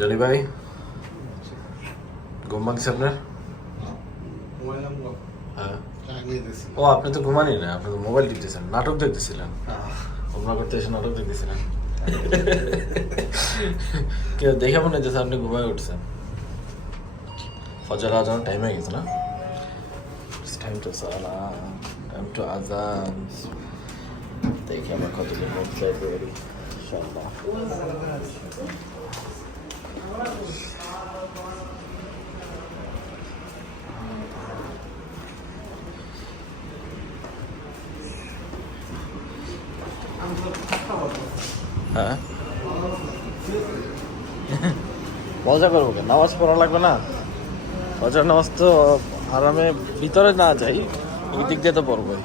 জলি ভাই ঘুম ভাঙছে আপনার? হ্যাঁ। ও আপনি তো ঘুমানি না, আপনি তো মোবাইল টিপতেছেন, নাটক দেখতেছিলেন। ঘুমনা করতে এসে নাটক দেখতেছিলেন। কেউ দেখে মনে হচ্ছে আপনি ঘুমায় উঠছেন। ফজর আজান টাইম হয়ে গেছে না? টাইম টু সালাম, টাইম টু আজান। দেখি আমরা কতদিন মধ্যে পারি ইনশাআল্লাহ। হ্যাঁ মজা করবো কেন? নামাজ পড়া লাগবে না? ফজর নামাজ তো আরামে ভিতরে না যাই, ওই দিক দিয়ে তো পড়বই।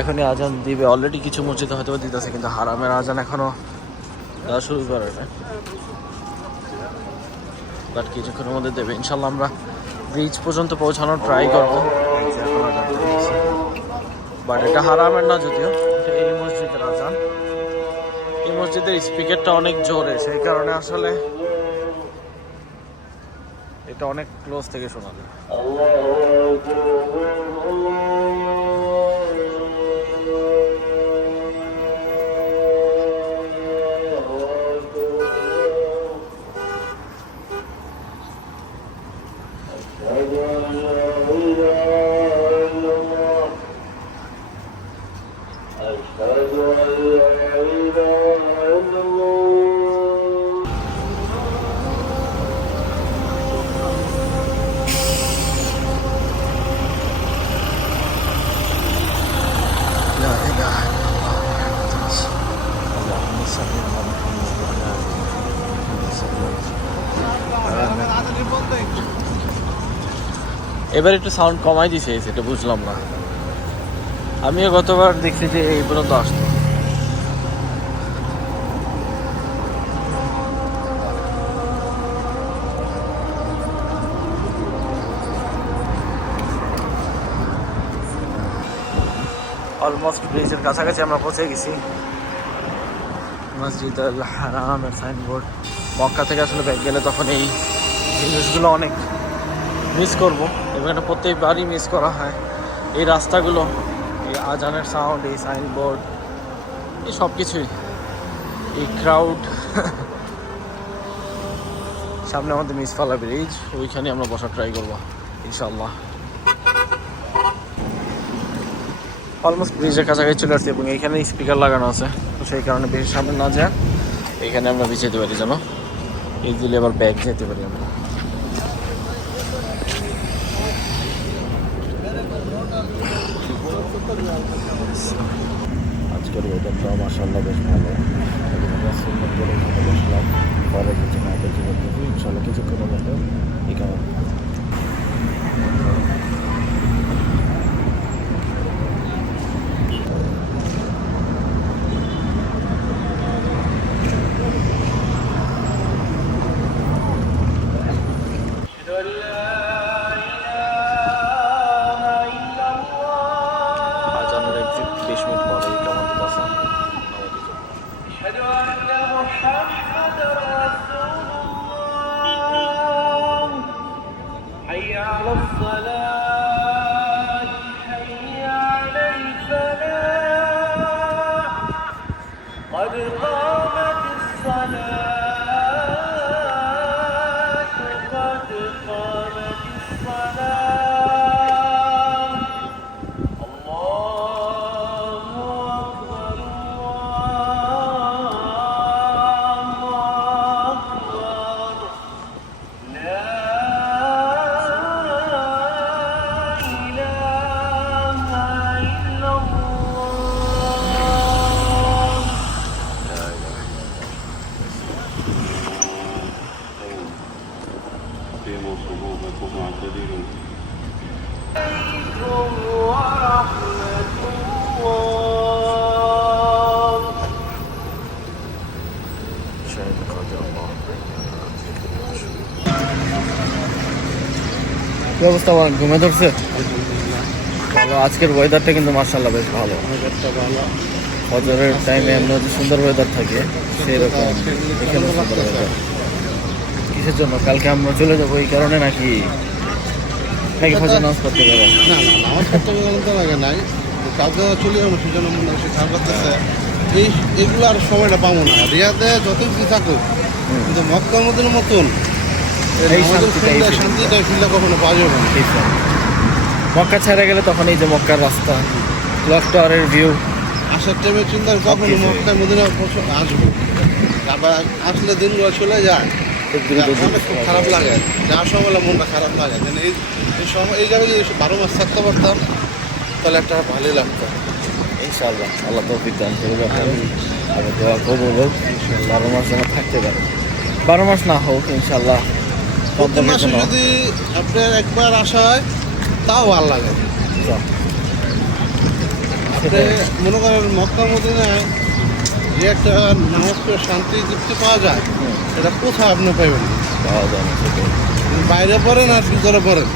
এখনই আজান দিবে, অলরেডি কিছু মসজিদে হয়তো দিতেছে, কিন্তু হারামের আজান এখনো দেওয়া শুরু করে না। বাট কিছুক্ষণের মধ্যে দেবে ইনশাল্লাহ। আমরা ব্রিজ পর্যন্ত পৌঁছানোর ট্রাই করবো। বাট এটা হারামের না, যদিও এটা এই মসজিদের আজান। এই মসজিদের স্পিকারটা অনেক জোরে, সেই কারণে আসলে এটা অনেক ক্লোজ থেকে শোনা যায়। এবার একটু সাউন্ড কমাই দিছে, সেটা বুঝলাম না। আমিও গতবার দেখছি যে এই পর্যন্ত আসতো। অলমোস্ট ব্রিজের কাছাকাছি আমরা পৌঁছে গেছি। মসজিদ আল হারামের সাইনবোর্ড। মক্কা থেকে আসলে ব্যাক গেলে তখন এই জিনিসগুলো অনেক মিস করবো, এবং এটা প্রত্যেকবারই মিস করা হয়। এই রাস্তাগুলো, এই আজানের সাউন্ড, এই সাইনবোর্ড, এই সব কিছুই, এই ক্রাউড। সামনে আমাদের মিসফালা ব্রিজ, ওইখানে আমরা বসার ট্রাই করবো ইনশাল্লাহ। অলমোস্ট ব্রিজের কাছাকাছি চলে আসছি, এবং এইখানে স্পিকার লাগানো আছে, তো সেই কারণে বেশি সামনে না যায় এইখানে আমরা যেতে পারি, যেন ইজিলি আবার ব্যাগ যেতে পারি আমরা। আজকের ওয়েদারটাও মাশাআল্লাহ বেশ ভালো। বসলাম, পরে কিছু না কিছু করতেছি ইনশাল্লাহ কিছুক্ষণের মধ্যে এখানে। আজানের এক্সিট 20 মিনিট পরে কেমন আছে কি অবস্থা বলেন, ঘুমে ধরছে? ভালো। আজকের ওয়েদারটা কিন্তু মার্শাল্লাহ বেশ ভালো। ভালো। ফজরের টাইমে এমন যে সুন্দর ওয়েদার থাকে সেরকম এখানে সুন্দর ওয়েদার। কিসের জন্য? কালকে আমরা চলে যাবো এই কারণে নাকি ফজর নামাজ পড়তে পারে? না আমার করতে তো লাগে নাই, কালকে চলে যাবো সেজন্য মনে হয় খারাপ করতেছে। এইগুলো আর সময়টা পাবো না। রিয়াদে যত কিছু থাকুক, কিন্তু মক্কার মধ্যে মতন এই শান্তিটা ফিল্ডে কখনো পাওয়া যাবে না। মক্কা ছেড়ে গেলে তখন এই যে মক্কার রাস্তা, ক্লক টাওয়ারের ভিউ, আসার টাইমে চিন্তা কখনো মক্কার মধ্যে আসবো, আবার আসলে দিনগুলো চলে যায় অনেক খুব খারাপ লাগে। যাওয়ার সময় মনটা খারাপ লাগে। এই সময় এই জায়গায় যদি 12 মাস থাকতে পারতাম তাহলে একটা ভালোই লাগতো। ইনশাআল্লাহ আল্লাহ তৌফিক দান করবে। আমি দোয়া করবো হোক 12 মাস যেন থাকতে পারে। 12 মাস না হোক ইনশাআল্লাহ, প্রতি মাসে যদি আপনার একবার আসা হয় তাও ভালো লাগে। আপনি মনে করেন মক্কার মধ্যে যে একটা নামাজ পড়ে শান্তি তৃপ্তি পাওয়া যায়, এটা কোথাও আপনি পাইবেন না। পাওয়া যায় না। বাইরে পড়েন আর ভিতরে পড়েন,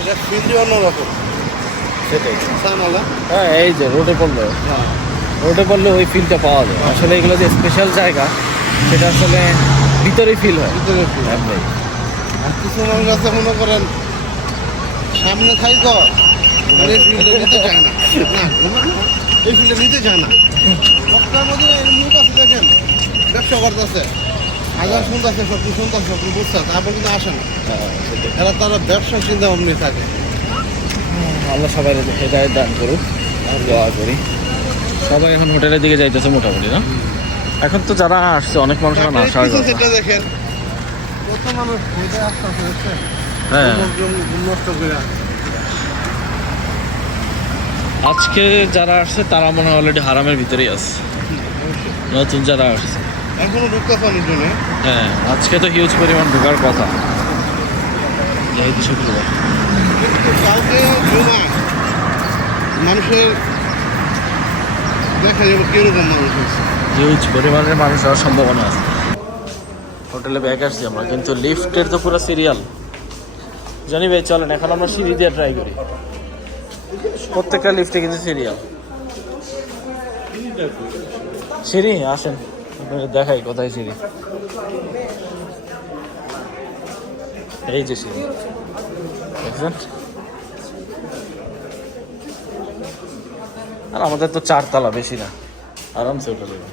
এটা ফিল্ডই অন্যরকম। সেটাই। সানালা হ্যাঁ, এই যে রোডে পড়লে, রোডে পড়লে ওই ফিলটা পাওয়া যায়। আসলে এগুলো যে স্পেশাল জায়গা সেটা আসলে ভিতরেই ফিল হয়। ভিতরে ফিল। আর কিছু মানুষ আছে মনে করেন সামনে থাইক এই ফিল্ডে নিতে চায় না, এই ফিল্ডে নিতে চায় না। মক্কার মধ্যে মুখ আছে দেখেন, ব্যবসা করতেছে, হাজার শুনতেছে, সব কিছু শুনতেছে, সব কিছু বুঝতে, তারপর কিন্তু আসে না। এরা তারা ব্যবসা চিন্তা ভাবনি থাকে। আল্লাহ সবাই হেদায়েত দান করুক, দোয়া করি। সবাই এখন হোটেলের দিকে যাইতেছে মোটামুটি, না? এখন তো যারা আসছে অনেক মানুষ এখন আসার কথা। সেটা দেখেন, কত মানুষ হেঁটে আসতেছে, হ্যাঁ। নষ্ট করে। আজকে যারা আসছে তারা মনে হয় অলরেডি হারামের ভিতরেই আছে, নতুন যারা আসছে এখনো ঢুকতে পারেন জন্য। হ্যাঁ, আজকে তো হিউজ পরিমাণ ঢোকার কথা, যেহেতু শুক্রবার। কালকে জমা মানুষের দেখা যাবে কিরকম মানুষ আছে। হিউজ পরিমাণের মানুষ হওয়ার সম্ভাবনা আছে। হোটেলে ব্যাগ আসছি আমরা, কিন্তু লিফটের তো পুরো সিরিয়াল। জানি ভাই, চলেন এখন আমরা সিঁড়ি দিয়ে ট্রাই করি। প্রত্যেকটা লিফটে কিন্তু সিরিয়াল। সিঁড়ি আসেন দেখাই কোথায় সিঁড়ি। এই যে সিঁড়ি দেখছেন। আর আমাদের তো 4 তলা, বেশি না, আরামসে উঠে যাবে।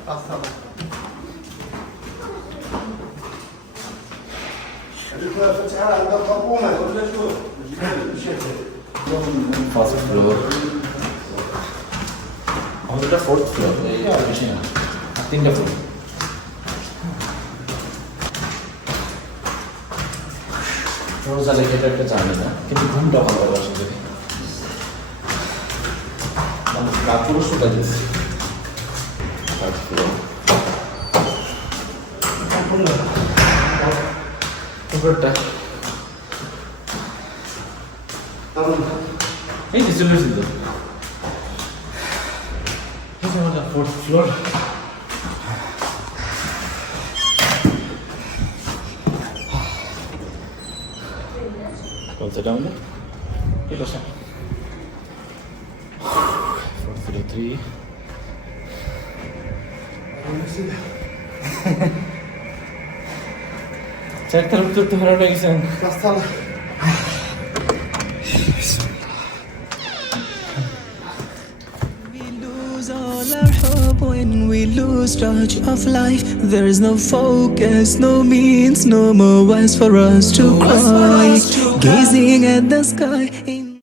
ফার্স্ট ফ্লোর, আমাদের 4th ফ্লোর, বেশি না, 3টা ফ্লোর। রোজা লেগে একটা জানি না, কিন্তু ঘুমটা ভালো হবে আসলে। কাপড়ও শুকাই দিচ্ছি। উপরটা এই যে চলে এসেছিল, 4th floor. What's it down there? It was 403. চারটার উত্তর তো ভালো লেগেছেন। When we lose touch of life, there is no focus, no means, no more ways for us to cry. Gazing at the sky.